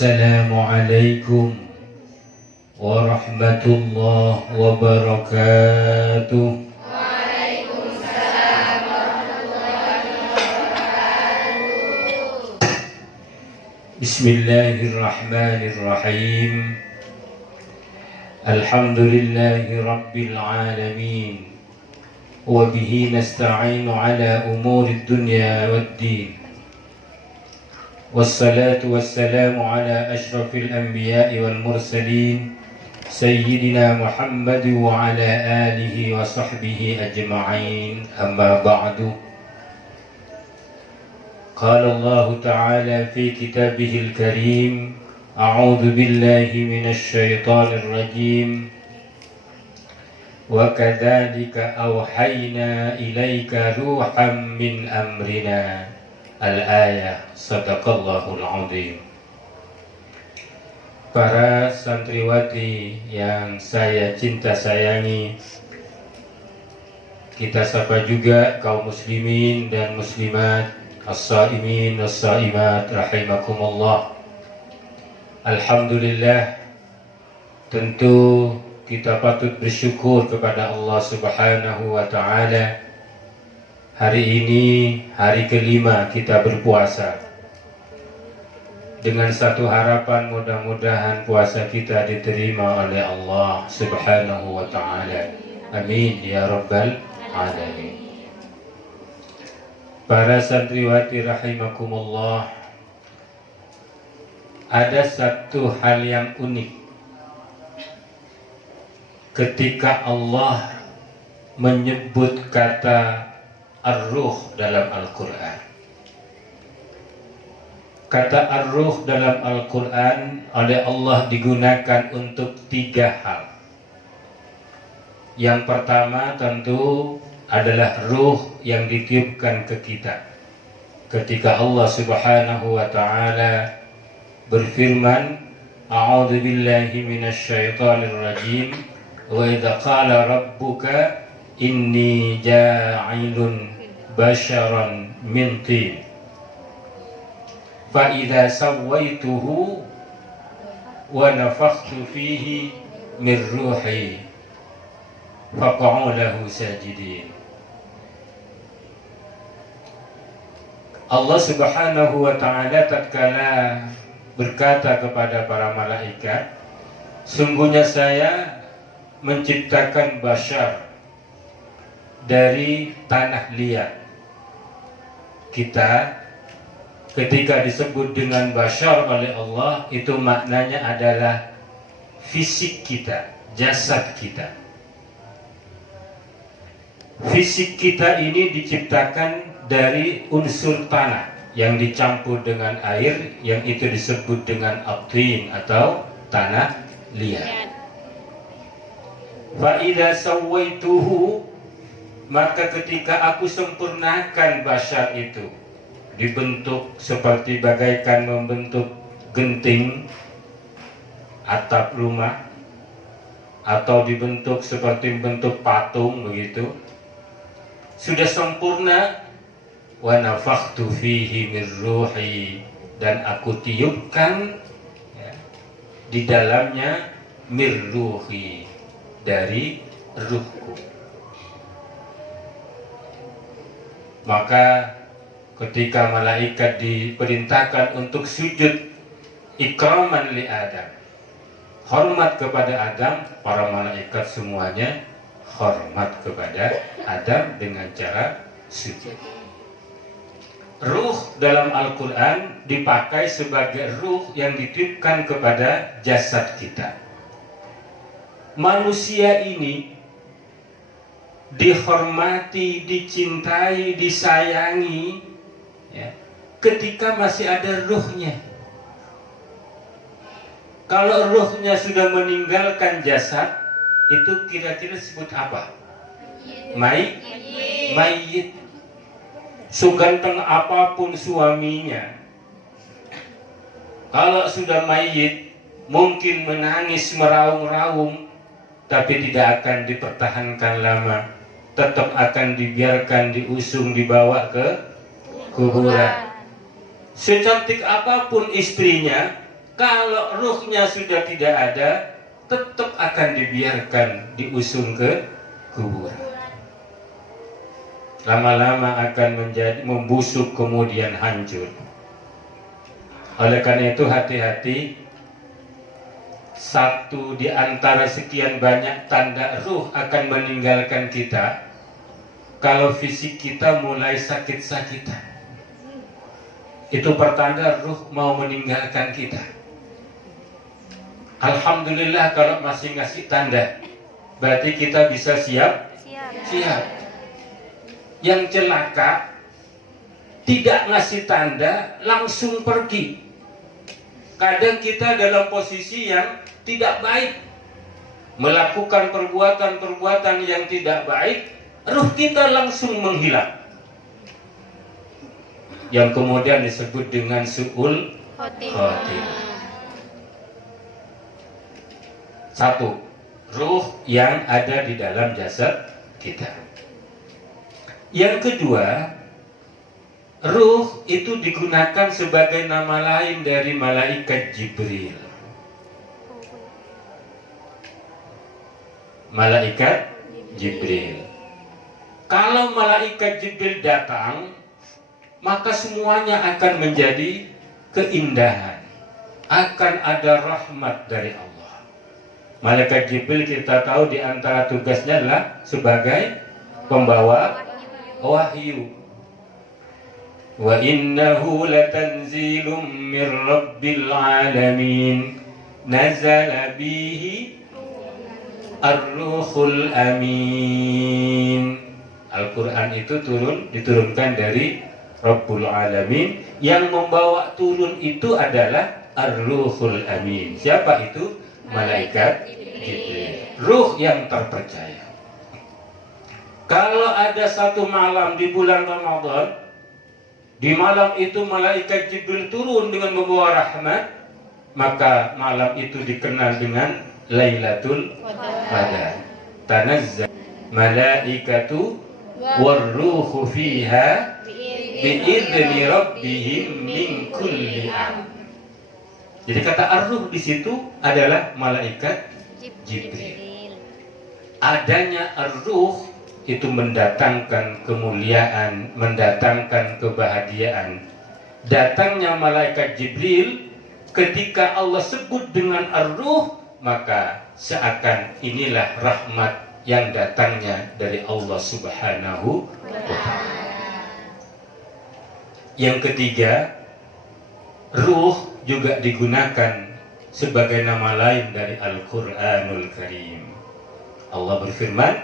Assalamualaikum warahmatullahi wabarakatuh. Waalaikumsalam warahmatullahi wabarakatuh. Bismillahirrahmanirrahim. Alhamdulillahi rabbil alamin. Wa bihi nasta'inu ala umuri dunya waddin. Wassalatu wassalamu ala ashrafil anbiya'i wal mursalin Sayyidina Muhammad wa ala alihi wa sahbihi ajma'in. Amma ba'du. Qala Allah ta'ala fi kitabihil karim, a'udhu billahi minasy syaithanir rajim. Wa kadzalika awhayna ilaika ruham min amrina. Al-ayah. Sadaqallahul azim. Para santriwati yang saya cinta sayangi, kita sapa juga kaum muslimin dan muslimat, as-saimin was-saimat rahimakumullah. Alhamdulillah, tentu kita patut bersyukur kepada Allah Subhanahu wa ta'ala. Hari ini hari kelima kita berpuasa, dengan satu harapan, mudah-mudahan puasa kita diterima oleh Allah Subhanahu wa ta'ala. Amin ya rabbal alamin. Para santriwati rahimakumullah, ada satu hal yang unik ketika Allah menyebut kata Ar-Ruh dalam Al-Quran. Kata Ar-Ruh dalam Al-Quran oleh Allah digunakan untuk tiga hal. Yang pertama tentu adalah ruh yang ditiupkan ke kita ketika Allah Subhanahu wa ta'ala berfirman, a'udzu billahi minasy syaithanir rajim, wa idza qala rabbuka inni ja'ilun basharan min tin fa idza sawaituhu wa nafakhtu fihi min ruhi faq'u lahu sajidin. Allah Subhanahu wa ta'ala tatkala berkata kepada para malaikat, sungguhnya saya menciptakan bashar dari tanah liat. Kita ketika disebut dengan bashar oleh Allah, itu maknanya adalah fisik kita, jasad kita. Fisik kita ini diciptakan dari unsur tanah yang dicampur dengan air, yang itu disebut dengan at-tin atau tanah liat. Fa idza sawaituhu, maka ketika aku sempurnakan bashar itu, dibentuk seperti bagaikan membentuk genting atap rumah, atau dibentuk seperti membentuk patung begitu, sudah sempurna, wa nafakhtu fihi min ruhi, dan aku tiupkan ya, di dalamnya min ruhi, dari ruhku. Maka ketika malaikat diperintahkan untuk sujud ikraman li Adam, hormat kepada Adam, para malaikat semuanya hormat kepada Adam dengan cara sujud. Ruh dalam Al-Quran dipakai sebagai ruh yang ditiupkan kepada jasad kita. Manusia ini dihormati, dicintai, disayangi ya, ketika masih ada ruhnya. Kalau ruhnya sudah meninggalkan jasad, itu kira-kira disebut apa? Mayyit. Seganteng apapun suaminya, kalau sudah mayyit, mungkin menangis meraung-raung, tapi tidak akan dipertahankan lama, tetap akan dibiarkan diusung, dibawa ke kuburan. Secantik apapun istrinya, Kalau ruhnya sudah tidak ada, tetap akan dibiarkan diusung ke kuburan. Lama-lama akan menjadi membusuk kemudian hancur. Oleh karena itu hati-hati. Satu di antara sekian banyak tanda ruh akan meninggalkan kita kalau fisik kita mulai sakit-sakitan. Itu pertanda ruh mau meninggalkan kita. Alhamdulillah kalau masih ngasih tanda, berarti kita bisa siap. Yang celaka tidak ngasih tanda, langsung pergi. Kadang kita dalam posisi yang tidak baik, melakukan perbuatan-perbuatan yang tidak baik, ruh kita langsung menghilang, yang kemudian disebut dengan su'ul khotimah. Satu, ruh yang ada di dalam jasad kita. Yang kedua, ruh itu digunakan sebagai nama lain dari malaikat Jibril. Malaikat Jibril. Kalau malaikat Jibril datang, maka semuanya akan menjadi keindahan. Akan ada rahmat dari Allah. Malaikat Jibril kita tahu di antara tugasnya adalah sebagai pembawa wahyu. Wa innahu latanzilum mir rabbil alamin nazala bihi ar-ruhul amin. Al-Quran itu diturunkan dari Rabbul Alamin. Yang membawa turun itu adalah ar-ruhul amin. Siapa itu? Malaikat Jibril, ruh yang terpercaya. Kalau ada satu malam di bulan Ramadan, di malam itu malaikat Jibril turun dengan membawa rahmat, maka malam itu dikenal dengan Lailatul Qadar. Tanazzal malaikatu warruhu fiha biidzni rabbihim min kulli am. Jadi kata ar-ruh di situ adalah malaikat Jibril. Adanya ar-ruh itu mendatangkan kemuliaan, mendatangkan kebahagiaan. Datangnya malaikat Jibril ketika Allah sebut dengan ar-ruh, maka seakan inilah rahmat yang datangnya dari Allah Subhanahu wa ta'ala. Yang ketiga, ruh juga digunakan sebagai nama lain dari Al-Quranul Karim. Allah berfirman,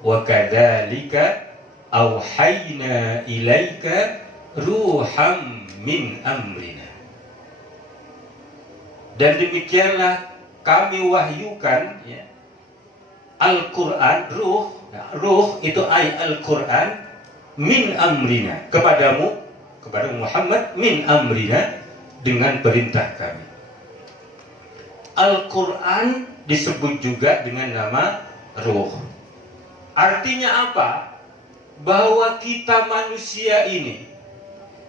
wa kadzalika auhayna ilaika ruham min amrina. Dan demikianlah kami wahyukan, ya, Al-Quran, ruh itu Al-Quran min amrina, kepadamu, kepada Muhammad, min amrina, dengan perintah kami. Al-Quran disebut juga dengan nama ruh. Artinya apa? Bahwa kita manusia ini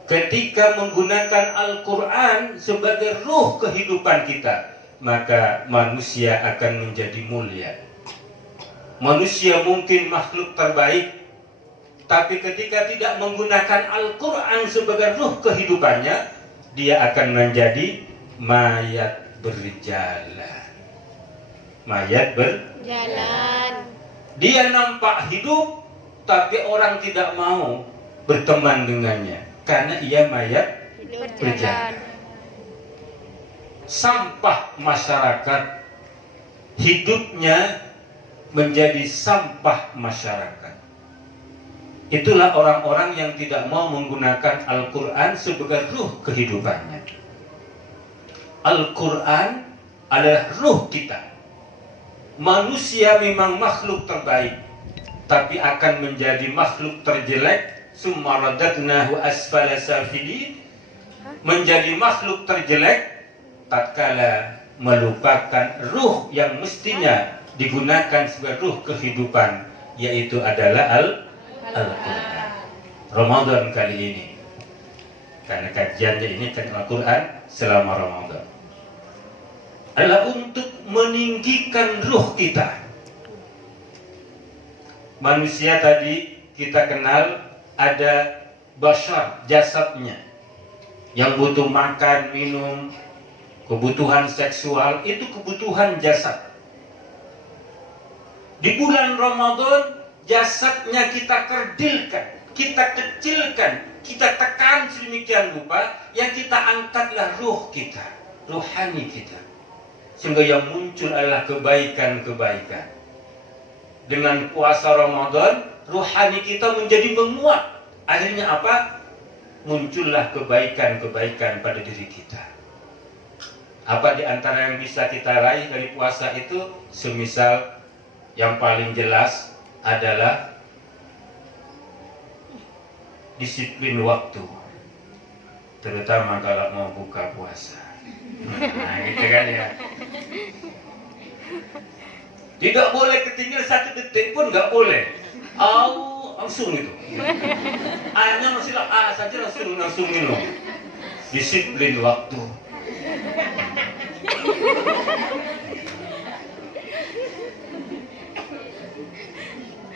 ketika menggunakan Al-Quran sebagai ruh kehidupan kita, maka manusia akan menjadi mulia. Manusia mungkin makhluk terbaik, tapi ketika tidak menggunakan Al-Quran sebagai ruh kehidupannya, dia akan menjadi mayat berjalan. Mayat berjalan. Dia nampak hidup, tapi orang tidak mau berteman dengannya karena ia mayat berjalan. Sampah masyarakat, hidupnya menjadi sampah masyarakat. Itulah orang-orang yang tidak mau menggunakan Al-Quran sebagai ruh kehidupannya. Al-Quran adalah ruh kita. Manusia memang makhluk terbaik, tapi akan menjadi makhluk terjelek. Summa radadnahu asfala safilin, menjadi makhluk terjelek tatkala melupakan ruh yang mestinya digunakan sebagai ruh kehidupan, yaitu adalah Al-Quran. Ramadan kali ini, karena kajiannya ini kan Al-Quran selama Ramadan. adalah untuk meninggikan ruh kita. Manusia tadi kita kenal ada bashar, jasadnya, yang butuh makan, minum, kebutuhan seksual, itu kebutuhan jasad. Di bulan Ramadan, jasadnya kita kerdilkan, kita kecilkan, kita tekan sedemikian rupa, yang kita angkatlah ruh kita, rohani kita. Sehingga yang muncul adalah kebaikan-kebaikan. Dengan puasa Ramadan, rohani kita menjadi menguat. Akhirnya apa? Muncullah kebaikan-kebaikan pada diri kita. Apa di antara yang bisa kita raih dari puasa itu? Semisal yang paling jelas adalah disiplin waktu, terutama kalau mau buka puasa. Nah, gitu kan ya. Tidak boleh ketinggalan 1 detik pun, nggak boleh. Langsung itu. Hanya masih saja langsung minum. Disiplin waktu.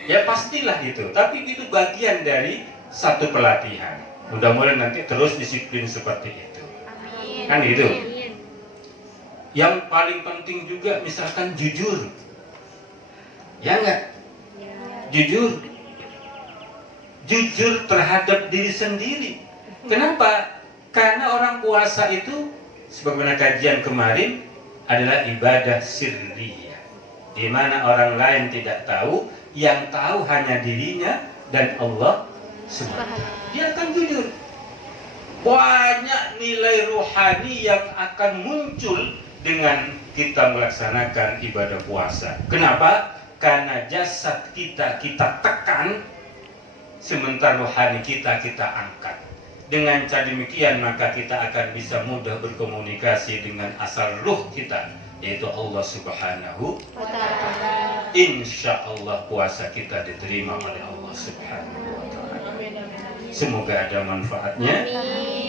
Ya pastilah itu. Tapi itu bagian dari satu pelatihan. Mudah-mudahan nanti terus disiplin seperti itu. Amin. Kan gitu. Amin. Yang paling penting juga misalkan jujur. Ya enggak? Jujur. Jujur terhadap diri sendiri. Kenapa? Karena orang puasa itu, sebagaimana kajian kemarin, adalah ibadah sirriyah, di mana orang lain tidak tahu, yang tahu hanya dirinya dan Allah semata. Dia akan jujur. Banyak nilai rohani yang akan muncul dengan kita melaksanakan ibadah puasa. Kenapa? Karena jasad kita tekan, sementara rohani kita angkat. Dengan cara demikian maka kita akan bisa mudah berkomunikasi dengan asal ruh kita, yaitu Allah Subhanahu wa Ta'ala. Insya Allah puasa kita diterima oleh Allah Subhanahu wa Ta'ala. Semoga ada manfaatnya.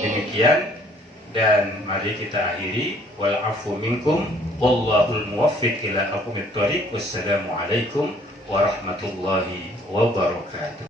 Demikian, dan mari kita akhiri. Wal afu minkum wallahul muwaffiq ila aqwamit thoriq. Wassalamualaikum warahmatullahi wabarakatuh.